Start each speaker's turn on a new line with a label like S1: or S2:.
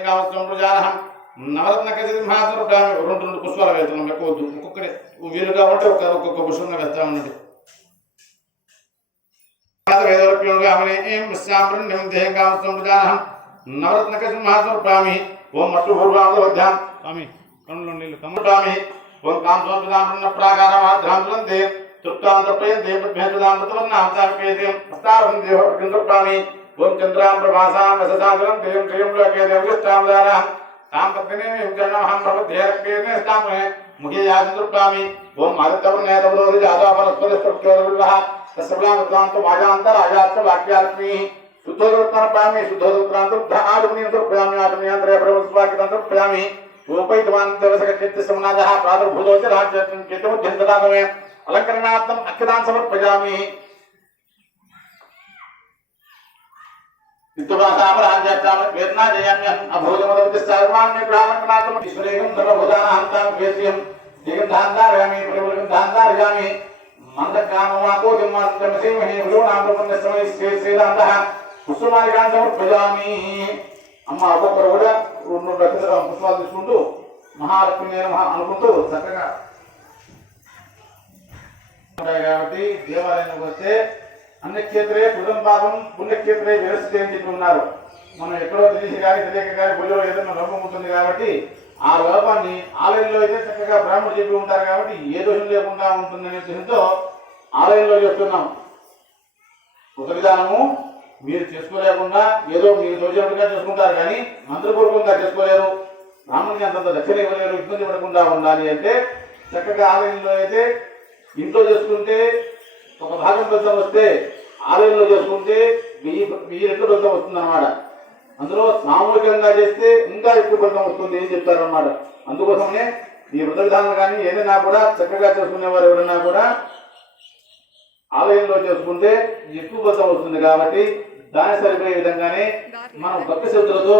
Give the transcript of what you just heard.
S1: కావసం ప్రజానహం నవరత్న కసింహాసురుడామి రెండు రెండు పుష్పాలు వేస్తున్నాం ఎక్కువద్దు ఒక్కొక్కటి వీలు కాబట్టి ఒక ఒక్కొక్క పుష్పంగా వేస్తా ఉండండి నవరత్న కసింహాసురుడామి ఓం మట్టు పూర్వాదవధ్యాం స్వామి కన్నులో నీళ్ళు కమ్ముటామి ఓం కాంసోపిదామృన్న హస్తారం ओंचंद्रां प्रभासां रससागरं देवं त्रयं लोके देवयुस्तां दारां तां पत्निने हिमकर्णमहं भवध्येरक्तेन स्तामहे मुखे यासं तृप्तामि। ओम आदित्यवर्णेतवरोधि जाता परस्परस्पृक्षोरविल्वः तस्सबलामृतान्तु वाजान्तराजात्स वाक्यात्मीः शुद्धोदोत्तरपामि शुद्धोदोत्तरान्तुर्ध आलुमिनियं तृप्यामि आलुमिनियं त्रयप्रवस्वाकितं तृप्यामि उपैतवान्तरसकचित्तसमुनादः प्रादुर्भूतोऽस्य राज्यं केतुमध्यन्तदानमे अलङ्करणार्थम् अक्षदान् समर्पयामि। జాతాపరస్పరస్పర్యోర్వివహ తస్సవ్యామృతాంత వాజాంతరాజాత్మ వాక్యాలక్ష్మీ శుద్ధోదోత్తరపామి శుద్ధోదోత్తరాంతర్భ ఆడుమని అంతర్భయామి ఆడుమని అంతరే బ్రహ్మస్వాకితంతర్భయామి రూపైతవాన్ దేవసకీర్తిసమనాదः ప్రాదుర్భూతోచ రాజ్యత్వం కీర్తిముద్యంతదానమే అలంకరణార్థం అక్షతాన్ సమర్పయామి అమ్మ ఒక్కొక్కరు కూడా రెండు రకాల పుష్పాలు తీసుకుంటూ మహాలక్ష్మి నమః అనుకుంటూ చక్కగా ఉంటాయి కాబట్టి దేవాలయానికి వస్తే అన్నక్షేత్రే కుటుంబాపం పుణ్యక్షేత్రే వ్యవస్థ అని చెప్పి ఉన్నారు. మనం ఎక్కడో తెలిసి కానీ తెలియక కానీ బొల్లిలో ఏదైనా లోపం ఉంటుంది కాబట్టి ఆ లోపాన్ని ఆలయంలో అయితే చక్కగా బ్రాహ్మణులు చెప్పి ఉంటారు కాబట్టి ఏ దోషం లేకుండా ఉంటుందనే ఉద్దేశంతో ఆలయంలో చేస్తున్నాం కొత్త విధానము మీరు చేసుకోలేకుండా ఏదో మీరు దోషినట్టుగా చేసుకుంటారు కానీ మంత్రపూర్వకంగా చేసుకోలేరు. బ్రాహ్మణునికి అంతంత దక్షిణ ఇవ్వలేరు ఇబ్బంది పడకుండా ఉండాలి అంటే చక్కగా ఆలయంలో అయితే ఇంట్లో చేసుకుంటే ఒక భాగం ఫలితం వస్తే ఆలయంలో చేసుకుంటే వెయ్యి వెయ్యి రెట్లు ఫలితం వస్తుంది అనమాట అందులో సామూహికంగా చేస్తే ఇంకా ఎక్కువ ఫలితం వస్తుంది అని చెప్తారన్నమాట. అందుకోసమే ఈ వృత విధానం కానీ ఏదైనా కూడా చక్కగా చేసుకునేవారు ఎవరైనా కూడా ఆలయంలో చేసుకుంటే ఎక్కువ ఫలితం వస్తుంది కాబట్టి దాని సరిపోయే విధంగానే మనం భక్తి శ్రద్ధలతో